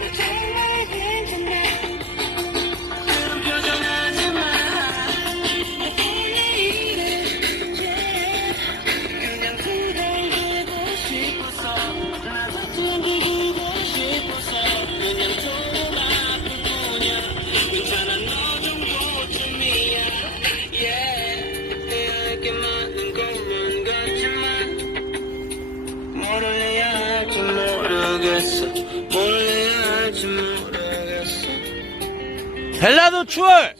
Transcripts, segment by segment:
Yeah. 벨라도 추월!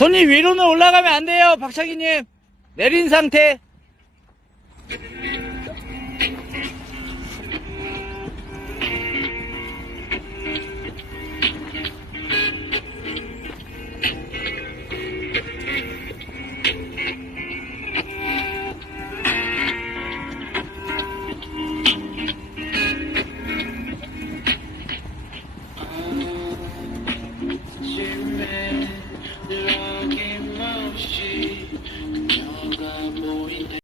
손님 위로는 올라가면 안 돼요 박창희님. 내린 상태. Ang mga buwin ay